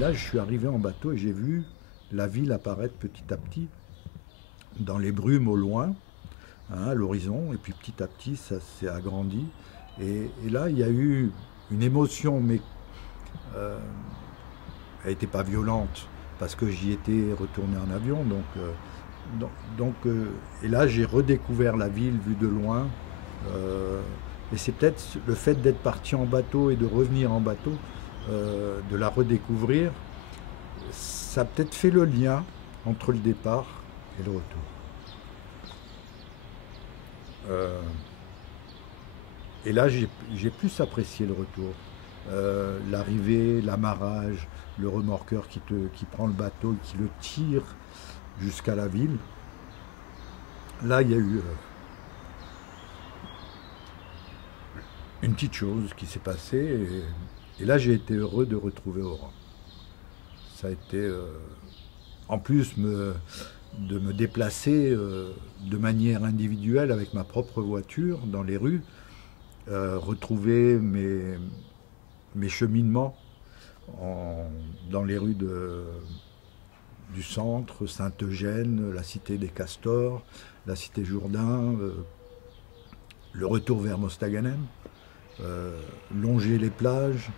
là, je suis arrivé en bateau et j'ai vu la ville apparaître petit à petit dans les brumes au loin, hein, à l'horizon, et puis petit à petit, ça s'est agrandi. Et là, il y a eu une émotion, mais euh, elle n'était pas violente, parce que j'y étais retourné en avion, donc, et là, j'ai redécouvert la ville vue de loin. euh, et c'est peut-être le fait d'être parti en bateau et de revenir en bateau, de la redécouvrir, ça a peut-être fait le lien entre le départ et le retour. Euh, et là, j'ai plus apprécié le retour. L'arrivée, l'amarrage, le remorqueur qui prend le bateau et qui le tire jusqu'à la ville. Là, il y a eu une petite chose qui s'est passée et là, j'ai été heureux de retrouver Oran. Ça a été, en plus, de me déplacer de manière individuelle avec ma propre voiture dans les rues, retrouver mes cheminements dans les rues du centre, Saint-Eugène, la cité des Castors, la cité Jourdain, le retour vers Mostaganem, longer les plages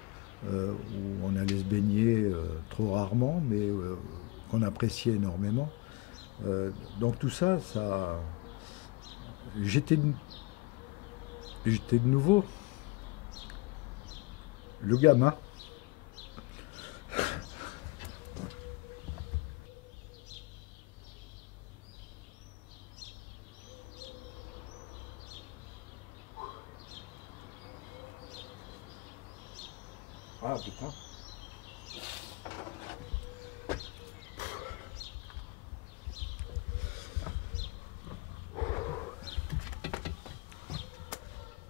où on allait se baigner trop rarement, mais qu'on appréciait énormément. Donc tout ça, j'étais de nouveau le gamin. Ah putain.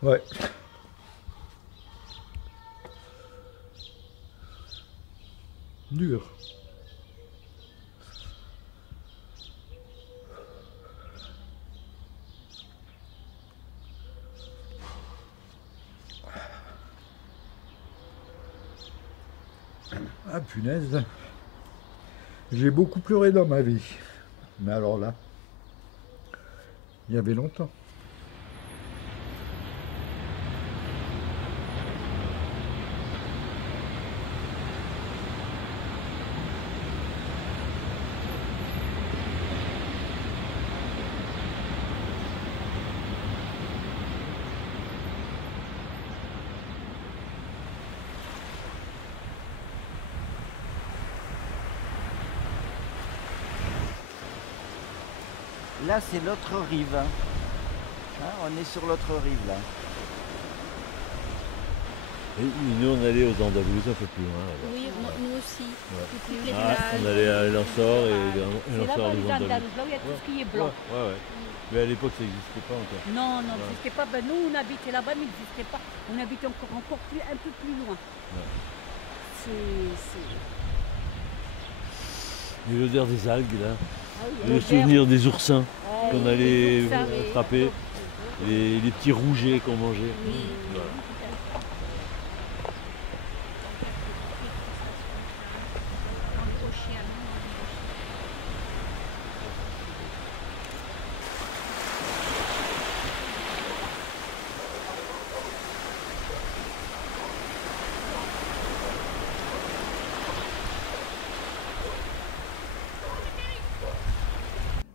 Ouais. Dur. Ah punaise. J'ai beaucoup pleuré dans ma vie. Mais alors là, il y avait longtemps. Là, c'est l'autre rive. Hein, on est sur l'autre rive, là. Et nous, on allait aux Andalouse un peu plus loin. Oui, nous aussi. Ouais. Toutes les Ah, plages. on allait à Lansor et C'est Lansor là-bas, des les Andalouse. Andalous, là où il y a tout ce qui est blanc. Ouais. Mais à l'époque, ça n'existait pas encore. Non, non, n'existait pas. Ben, nous, on habitait là-bas, mais il n'existait pas. On habitait encore plus, un peu plus loin. Ouais. C'est... Et l'odeur des algues, là. Ah oui, Le l'odeur. souvenir des oursins Ouais, qu'on les allait oursins, oui. attraper. Les petits rougets qu'on mangeait. Oui. Voilà.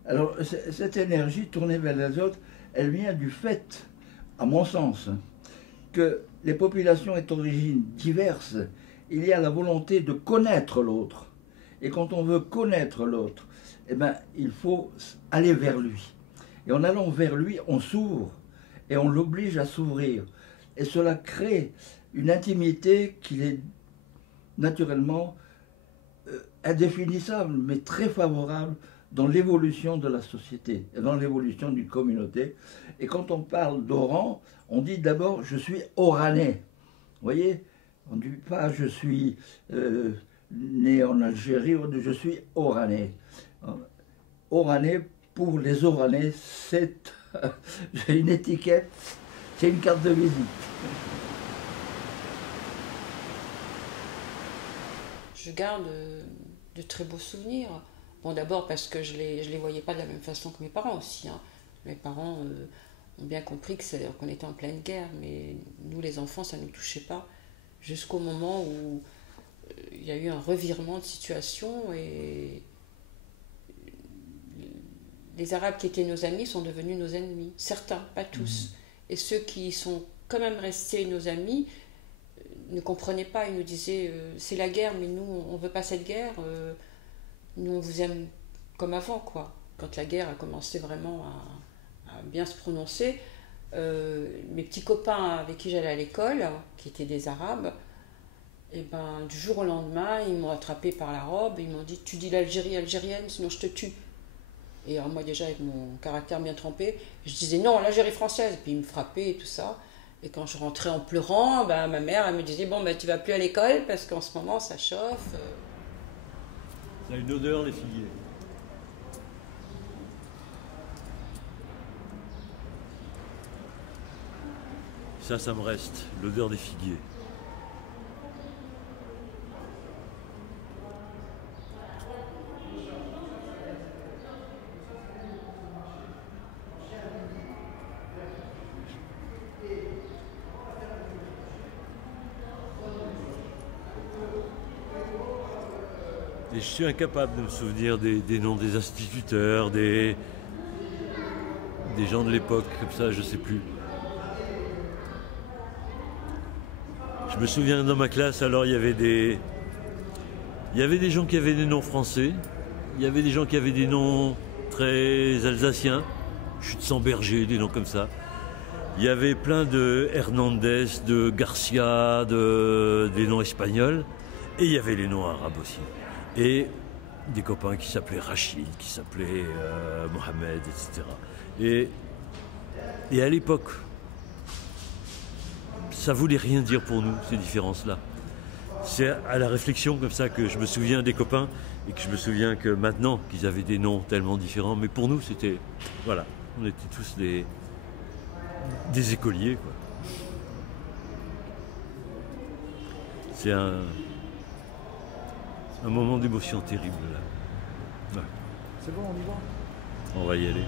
Alors, cette énergie tournée vers les autres, elle vient du fait, à mon sens, que les populations étant d'origine diverses, il y a la volonté de connaître l'autre. Et quand on veut connaître l'autre, eh ben, il faut aller vers lui. Et en allant vers lui, on s'ouvre et on l'oblige à s'ouvrir. Et cela crée une intimité qui est naturellement indéfinissable, mais très favorable dans l'évolution de la société et dans l'évolution d'une communauté. Et quand on parle d'Oran, on dit d'abord « je suis oranais ». Vous voyez, on ne dit pas « je suis né en Algérie », on dit « je suis oranais ». Oranais, pour les Oranais, c'est une étiquette, c'est une carte de visite. je garde de très beaux souvenirs. Bon, d'abord parce que je les voyais pas de la même façon que mes parents aussi. Hein. Mes parents ont bien compris qu'on était en pleine guerre, mais nous, les enfants, ça ne nous touchait pas. Jusqu'au moment où il y a eu un revirement de situation et les Arabes qui étaient nos amis sont devenus nos ennemis. Certains, pas tous. Et ceux qui sont quand même restés nos amis ne comprenaient pas. Ils nous disaient c'est la guerre, mais nous, on ne veut pas cette guerre. Nous, on vous aime comme avant, quoi. Quand la guerre a commencé vraiment à bien se prononcer, mes petits copains avec qui j'allais à l'école, qui étaient des Arabes, et ben, du jour au lendemain, ils m'ont attrapé par la robe, ils m'ont dit « Tu dis l'Algérie algérienne, sinon je te tue ». Et alors moi déjà, avec mon caractère bien trempé, je disais « Non, l'Algérie française ». Et puis ils me frappaient et tout ça. Et quand je rentrais en pleurant, ben, ma mère, elle me disait « Bon, ben, tu vas plus à l'école parce qu'en ce moment, ça chauffe ». Ça a une odeur, les figuiers. Ça me reste, l'odeur des figuiers. Et je suis incapable de me souvenir des noms des instituteurs, des gens de l'époque, comme ça, je sais plus. Je me souviens dans ma classe, alors il y avait des gens qui avaient des noms français, il y avait des gens qui avaient des noms très alsaciens, Chute sans berger, des noms comme ça. Il y avait plein de Hernandez, de Garcia, des noms espagnols, et il y avait les noms arabes aussi. Et des copains qui s'appelaient Rachid, qui s'appelaient Mohamed, etc. Et à l'époque, ça voulait rien dire pour nous, ces différences-là. C'est à la réflexion comme ça que je me souviens des copains et que je me souviens que maintenant qu'ils avaient des noms tellement différents, mais pour nous c'était, voilà, on était tous des écoliers, quoi. C'est un moment d'émotion terrible là. Ouais. C'est bon, on y va. On va y aller.